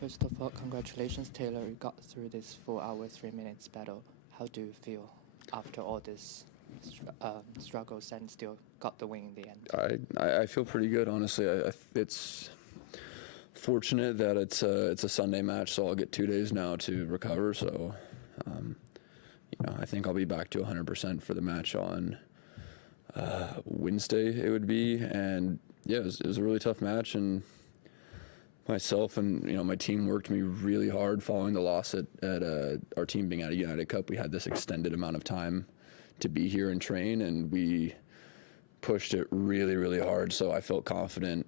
First of all, congratulations, Taylor. You got through this 4 hour, 3 minutes battle. How do you feel after all this struggles and still got the win in the end? I feel pretty good, honestly. It's fortunate that it's a Sunday match, so I'll get 2 days now to recover. So, I think I'll be back to 100% for the match on Wednesday. It would be, and yeah, it was a really tough match, and myself and my team worked me really hard following the loss at our team being at a United Cup. We had this extended amount of time to be here and train, and we pushed it really, really hard. So I felt confident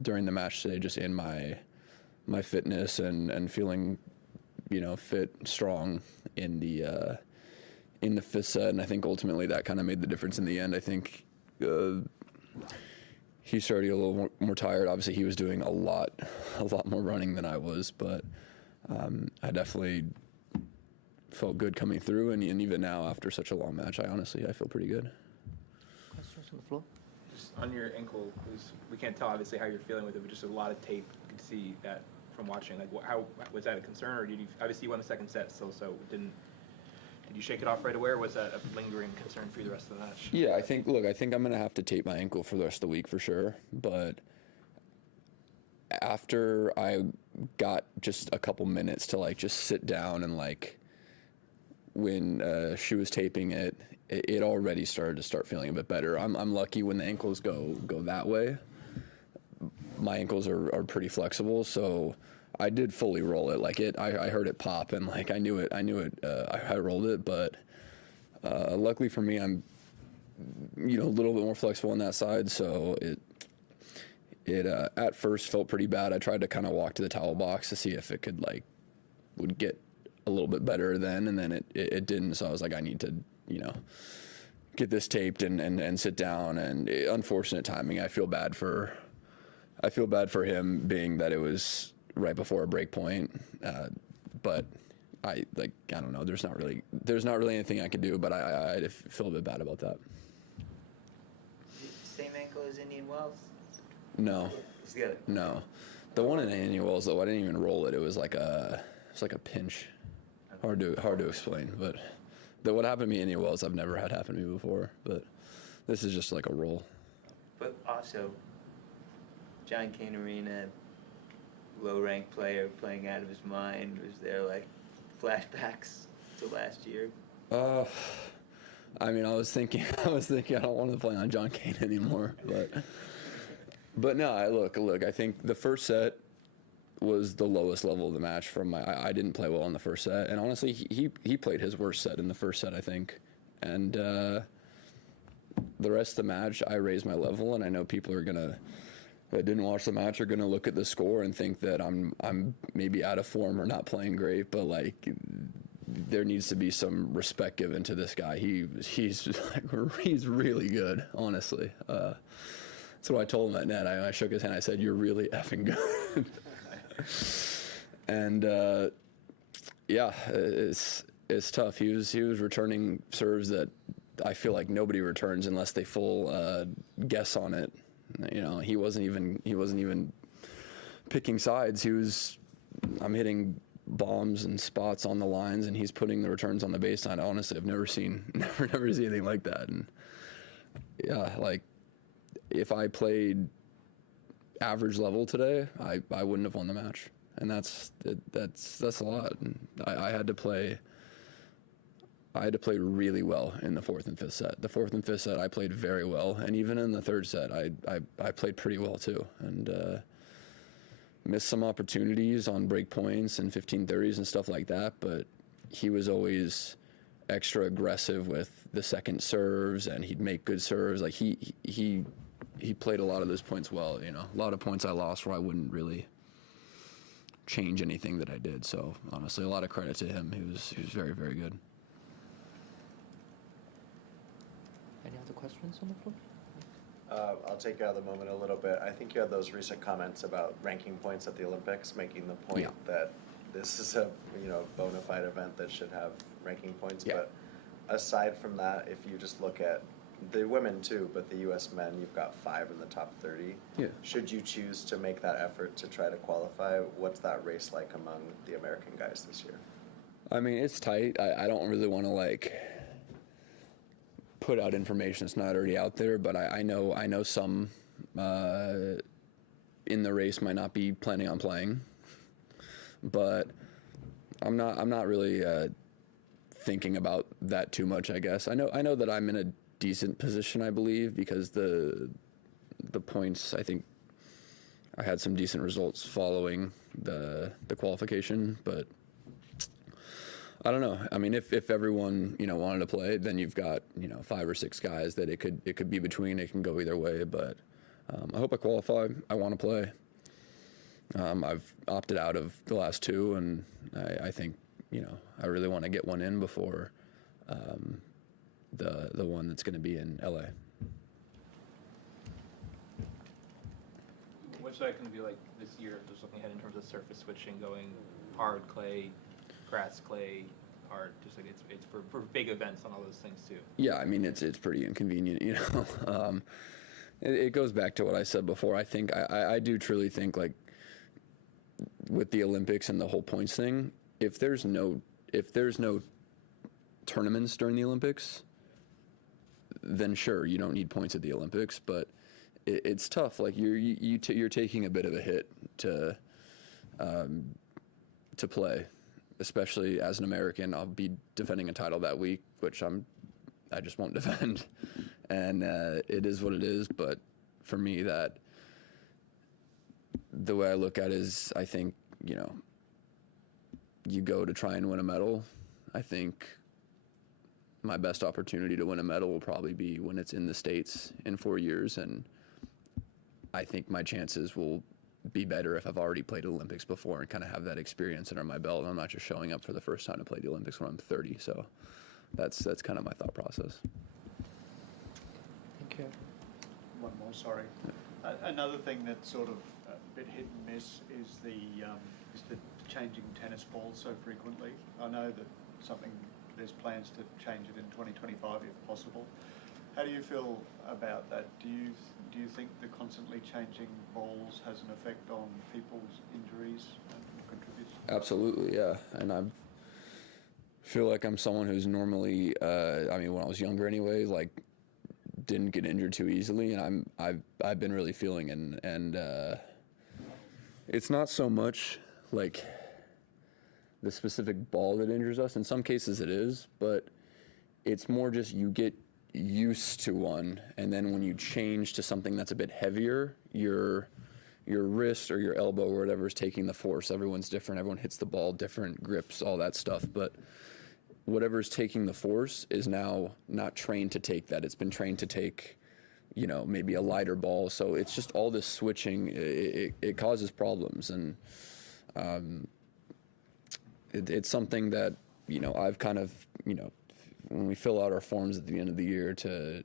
during the match today, just in my fitness and feeling fit, strong in the fifth set. And I think ultimately that kind of made the difference in the end. I think he started to get a little more tired. Obviously, he was doing a lot more running than I was, but I definitely felt good coming through. And even now, after such a long match, I feel pretty good. Questions on the floor? Just on your ankle, we can't tell obviously how you're feeling with it, but just a lot of tape. You can see that from watching. Like, how was that a concern, or did you obviously you won the second set still? So did you shake it off right away, or was that a lingering concern for you the rest of the match? Yeah, I think I'm going to have to tape my ankle for the rest of the week for sure. But after I got just a couple minutes to just sit down and when she was taping it, it already started to start feeling a bit better. I'm lucky when the ankles go that way. My ankles are pretty flexible, so I did fully roll it. I heard it pop, and I knew it. I rolled it, but luckily for me, I'm a little bit more flexible on that side. So it at first felt pretty bad. I tried to kind of walk to the towel box to see if it would get a little bit better then, and then it didn't. So I was like, I need to get this taped and sit down. And unfortunate timing. I feel bad for him, being that it was right before a break point, but I don't know. There's not really anything I can do, but I feel a bit bad about that. Same ankle as Indian Wells? No. No. The one in Indian Wells, though, I didn't even roll it. It was like a pinch. Hard to explain, but what happened to me in Indian Wells, I've never had happen to me before. But this is just like a roll. But also, John Cain Arena, low-ranked player playing out of his mind. Was there flashbacks to last year? I was thinking I don't want to play on John Cain anymore, but no. Look. I think the first set was the lowest level of the match. I didn't play well in the first set, and honestly, he played his worst set in the first set, I think, and the rest of the match, I raised my level, and I know people that didn't watch the match are gonna look at the score and think that I'm maybe out of form or not playing great, but there needs to be some respect given to this guy. He's really good, honestly. That's what I told him at net. I shook his hand. I said, "You're really effing good." And yeah, it's tough. He was returning serves that I feel like nobody returns unless they full guess on it. He wasn't even picking sides. I'm hitting bombs and spots on the lines, and he's putting the returns on the baseline. Honestly, I've never seen anything like that. And yeah, if I played average level today, I wouldn't have won the match, and that's a lot. And I had to play really well in the fourth and fifth set. The fourth and fifth set, I played very well, and even in the third set, I played pretty well too, and missed some opportunities on break points and 15-30s and stuff like that. But he was always extra aggressive with the second serves, and he'd make good serves. He played a lot of those points well. A lot of points I lost where I wouldn't really change anything that I did. So honestly, a lot of credit to him. He was very, very good. Any other questions on the floor? I'll take you out of the moment a little bit. I think you had those recent comments about ranking points at the Olympics, making the point that this is a bona fide event that should have ranking points. Yeah. But aside from that, if you just look at the women too, but the U.S. men, you've got 5 in the top 30. Yeah. Should you choose to make that effort to try to qualify, what's that race like among the American guys this year? I mean, it's tight. I don't really want to put out information that's not already out there, but I know some in the race might not be planning on playing, but I'm not really thinking about that too much, I guess. I know that I'm in a decent position, I believe, because the points, I think I had some decent results following the qualification, but I don't know. I mean, if everyone, wanted to play, then you've got, 5 or 6 guys that it could be between. It can go either way, but I hope I qualify. I want to play. I've opted out of the last 2, and I think, I really want to get one in before the one that's going to be in LA. What's that going to be like this year, just looking ahead in terms of surface switching, going hard clay, grass clay, hard, just like it's for big events on all those things too? Yeah, I mean, it's pretty inconvenient, It goes back to what I said before. I think I do truly think, with the Olympics and the whole points thing, if there's no tournaments during the Olympics, then sure, you don't need points at the Olympics, but it's tough. You're taking a bit of a hit to play, especially as an American. I'll be defending a title that week, which I just won't defend, and it is what it is. But for me, that the way I look at it is, I think you go to try and win a medal. I think my best opportunity to win a medal will probably be when it's in the States in 4 years, and I think my chances will be better if I've already played Olympics before and kind of have that experience under my belt, and I'm not just showing up for the first time to play the Olympics when I'm 30. So that's kind of my thought process. Thank you. One more, sorry. Another thing that's sort of a bit hit and miss is the changing tennis balls so frequently. I know that there's plans to change it in 2025 if possible. How do you feel about that? Do you think the constantly changing balls has an effect on people's injuries and contributes? Absolutely, yeah. And I feel like I'm someone who's normally, when I was younger anyway, didn't get injured too easily, and I've been really feeling it, and it's not so much the specific ball that injures us. In some cases it is, but it's more just you get used to one, and then when you change to something that's a bit heavier, your wrist or your elbow or whatever is taking the force. Everyone's different. Everyone hits the ball different, grips, all that stuff. But whatever's taking the force is now not trained to take that. It's been trained to take, maybe a lighter ball. So it's just all this switching. It causes problems, and it's something that, I've kind of, when we fill out our forms at the end of the year to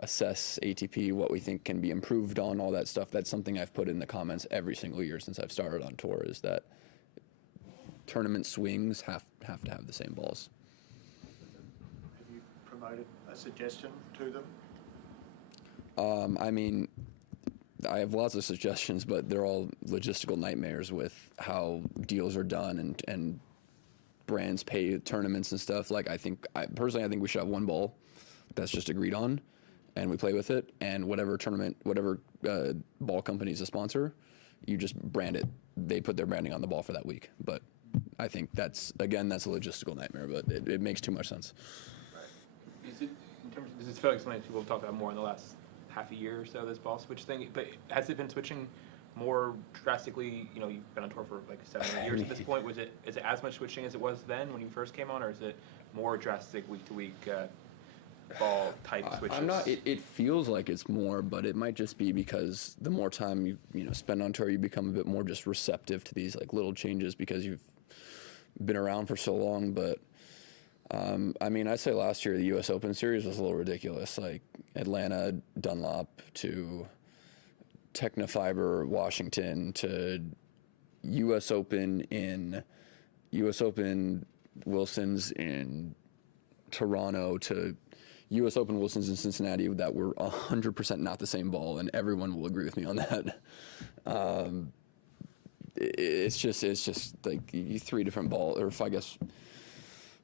assess ATP, what we think can be improved on, all that stuff, that's something I've put in the comments every single year since I've started on tour, is that tournament swings have to have the same balls. Have you promoted a suggestion to them? I have lots of suggestions, but they're all logistical nightmares with how deals are done and brands pay tournaments and stuff. I think we should have one ball that's just agreed on, and we play with it. And whatever tournament, whatever ball company is a sponsor, you just brand it. They put their branding on the ball for that week. But I think that's a logistical nightmare, but it makes too much sense. Right. Does this feel like something people have talked about more in the last half a year or so, this ball switch thing? But has it been switching more drastically? You've been on tour for 7 or 8 years at this point. Is it as much switching as it was then when you first came on, or is it more drastic week to week ball type switches? It feels like it's more, but it might just be because the more time you spend on tour, you become a bit more just receptive to these little changes because you've been around for so long. But I'd say last year the U.S. Open series was a little ridiculous, Atlanta, Dunlop to Technofiber, Washington to U.S. Open Wilson's in Toronto to U.S. Open Wilsons in Cincinnati that were 100% not the same ball, and everyone will agree with me on that. It's just like 3 different balls, or I guess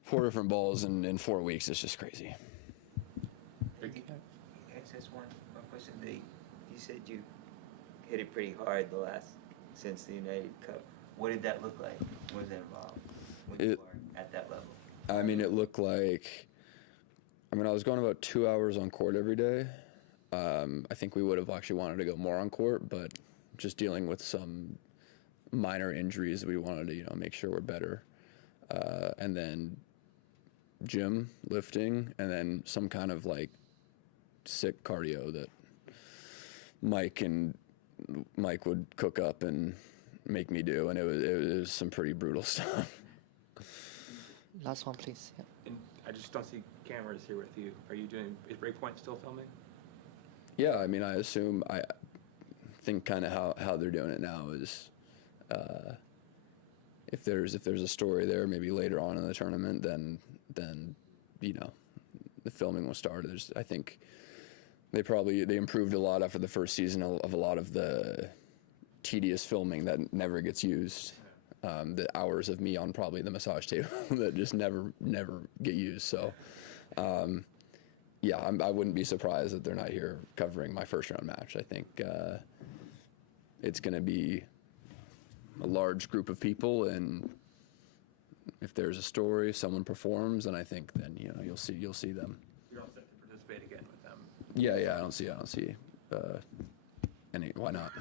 4 different balls in 4 weeks. It's just crazy. Just one question. You said you hit it pretty hard since the United Cup. What did that look like? What was that involved when you were at that level? I mean, it looked like, I was going about 2 hours on court every day. I think we would have actually wanted to go more on court, but just dealing with some minor injuries, we wanted to, make sure we're better. And then gym, lifting, and then some kind of like sick cardio that Mike would cook up and make me do, and it was some pretty brutal stuff. Last one, please. Yeah. And I just don't see cameras here with you. Is Breakpoint still filming? Yeah, I think kind of how they're doing it now is, if there's a story there, maybe later on in the tournament, then the filming will start. I think they improved a lot after the first season of a lot of the tedious filming that never gets used. The hours of me on probably the massage table that just never get used. So, I wouldn't be surprised that they're not here covering my first round match. I think it's going to be a large group of people, and if there's a story, if someone performs, then I think you'll see them. You're all set to participate again with them. Yeah, I don't see any. Why not?